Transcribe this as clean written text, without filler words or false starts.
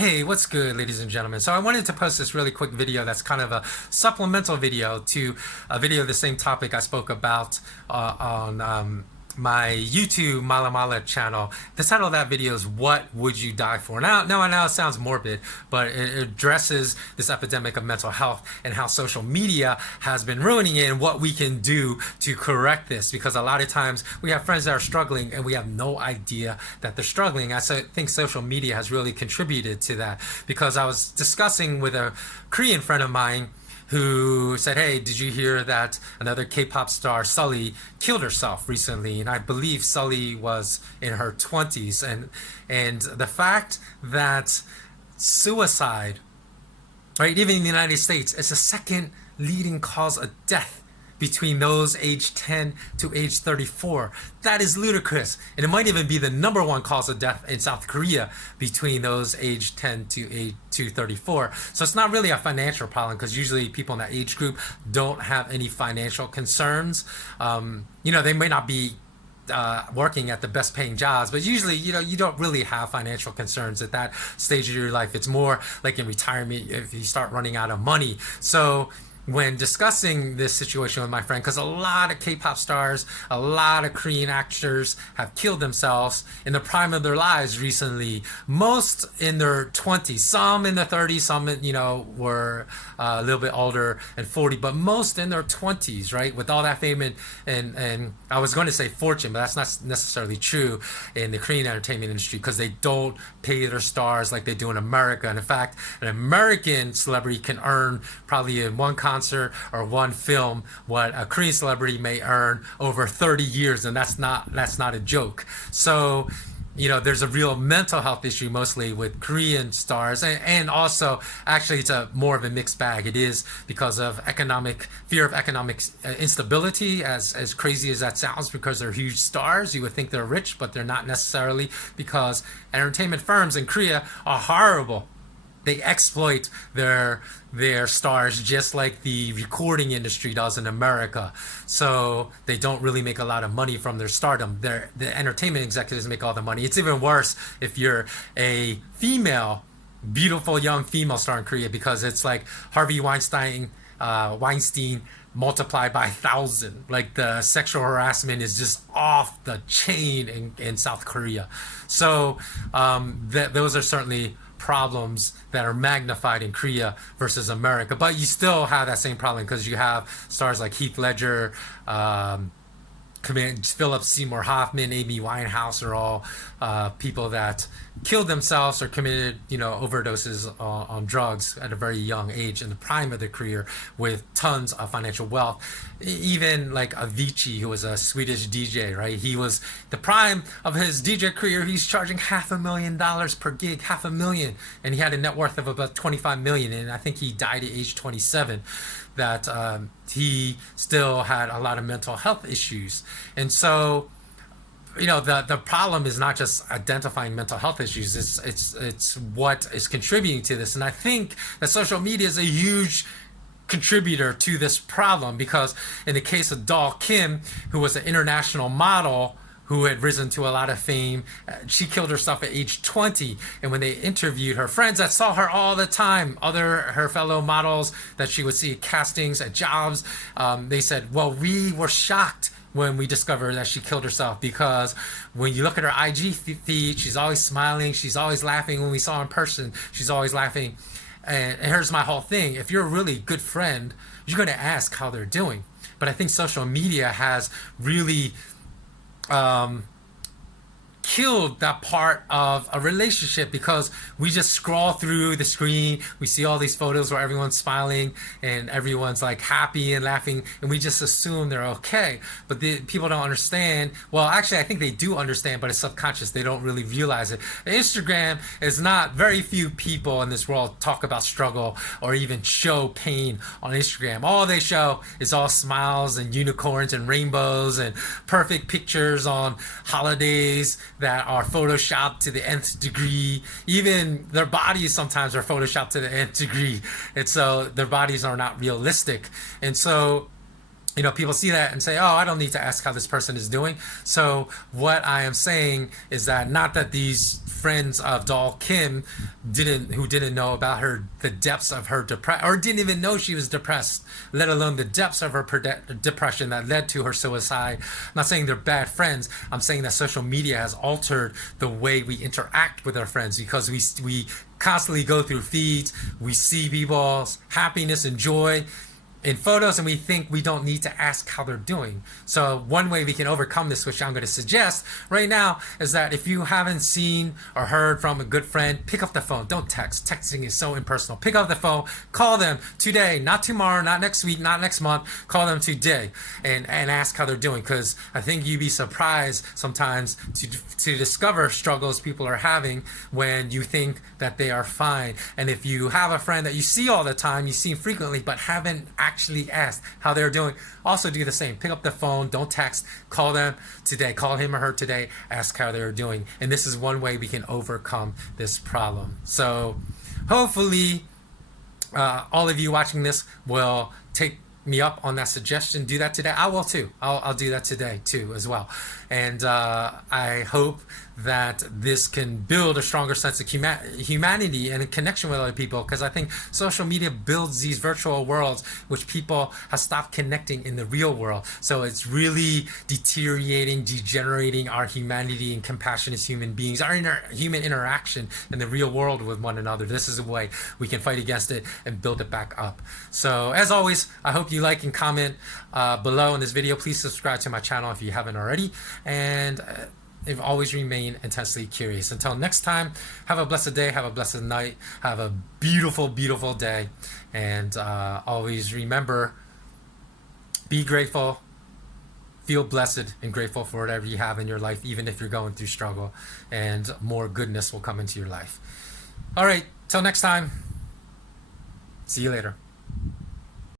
Hey, what's good, ladies and gentlemen? So I wanted to post this really quick video that's kind of a supplemental video to a video of the same topic I spoke about on my YouTube Mala Mala channel. The title of that video is "What Would You Die For?" Now I know it sounds morbid, but it addresses this epidemic of mental health and how social media has been ruining it and what we can do to correct this. Because a lot of times we have friends that are struggling and we have no idea that they're struggling. think social media has really contributed to that, because I was discussing with a Korean friend of mine who said, "Hey, did you hear that another K-pop star, Sully, killed herself recently?" And I believe Sully was in her 20s. And the fact that suicide, right, even in the United States, is the second leading cause of death between those age 10 to age 34. That is ludicrous. And it might even be the number one cause of death in South Korea between those age 10 to 34. So it's not really a financial problem, because usually people in that age group don't have any financial concerns. They may not be working at the best paying jobs, but usually, you don't really have financial concerns at that stage of your life. It's more like in retirement if you start running out of money. So when discussing this situation with my friend, because a lot of K-pop stars, a lot of Korean actors have killed themselves in the prime of their lives recently, most in their 20s, some in their 30s, some were a little bit older and 40, but most in their 20s, right, with all that fame and I was going to say fortune, but that's not necessarily true in the Korean entertainment industry, because they don't pay their stars like they do in America. And in fact, an American celebrity can earn probably in one concert or one film what a Korean celebrity may earn over 30 years, and that's not a joke. So there's a real mental health issue mostly with Korean stars, and also actually it's a more of a mixed bag. It is because of fear of economic instability, as crazy as that sounds, because they're huge stars. You would think they're rich, but they're not necessarily, because entertainment firms in Korea are horrible. They exploit their stars just like the recording industry does in America. So they don't really make a lot of money from their stardom. The entertainment executives make all the money. It's even worse if you're a beautiful young female star in Korea, because it's like Harvey Weinstein multiplied by 1,000. Like, the sexual harassment is just off the chain in South Korea. So those are certainly problems that are magnified in Korea versus America. But you still have that same problem, because you have stars like Heath Ledger, Philip Seymour Hoffman, Amy Winehouse are all people that killed themselves or committed, overdoses on drugs at a very young age in the prime of their career with tons of financial wealth. Even like Avicii, who was a Swedish DJ, right? He was the prime of his DJ career. He's charging $500,000 per gig, $500,000, and he had a net worth of about 25 million. And I think he died at age 27. That he still had a lot of mental health issues. And so, the problem is not just identifying mental health issues, it's what is contributing to this. And I think that social media is a huge contributor to this problem, because in the case of Doll Kim, who was an international model who had risen to a lot of fame, she killed herself at age 20. And when they interviewed her friends that saw her all the time, her fellow models that she would see at castings, at jobs, they said, well, we were shocked when we discovered that she killed herself, because when you look at her IG feed, she's always smiling, she's always laughing. When we saw her in person, she's always laughing. And here's my whole thing: if you're a really good friend, you're going to ask how they're doing. But I think social media has really killed that part of a relationship, because we just scroll through the screen, we see all these photos where everyone's smiling and everyone's like happy and laughing, and we just assume they're okay. But people don't understand. Well, actually, I think they do understand, but it's subconscious. They don't really realize it. Instagram is not, very few people in this world talk about struggle or even show pain on Instagram. All they show is all smiles and unicorns and rainbows and perfect pictures on holidays that are photoshopped to the nth degree. Even their bodies sometimes are photoshopped to the nth degree. And so their bodies are not realistic. And so people see that and say, oh, I don't need to ask how this person is doing. So what I am saying is that not that these friends of Doll Kim who didn't know about the depths of her depression, or didn't even know she was depressed, let alone the depths of her depression that led to her suicide. I'm not saying they're bad friends. I'm saying that social media has altered the way we interact with our friends, because we constantly go through feeds, we see people's happiness and joy in photos, and we think we don't need to ask how they're doing. So one way we can overcome this, which I'm going to suggest right now, is that if you haven't seen or heard from a good friend, pick up the phone. Don't text. Texting is so impersonal. Pick up the phone, call them today, not tomorrow, not next week, not next month. Call them today and ask how they're doing, because I think you'd be surprised sometimes to discover struggles people are having when you think that they are fine. And if you have a friend that you see all the time, you see frequently, but haven't actually asked how they're doing, also do the same. Pick up the phone, don't text, call them today, call him or her today, ask how they're doing. And this is one way we can overcome this problem. So hopefully all of you watching this will take me up on that suggestion. Do that today. I will too. I'll do that today too as well. And I hope that this can build a stronger sense of humanity and a connection with other people, because I think social media builds these virtual worlds which people have stopped connecting in the real world. So it's really degenerating our humanity and compassion as human beings, our human interaction in the real world with one another. This is a way we can fight against it and build it back up. So as always, I hope you like and comment below in this video. Please subscribe to my channel if you haven't already, and always remain intensely curious. Until next time, have a blessed day, have a blessed night, have a beautiful, beautiful day, and always remember, be grateful, feel blessed and grateful for whatever you have in your life, even if you're going through struggle, and more goodness will come into your life. All right, till next time, see you later.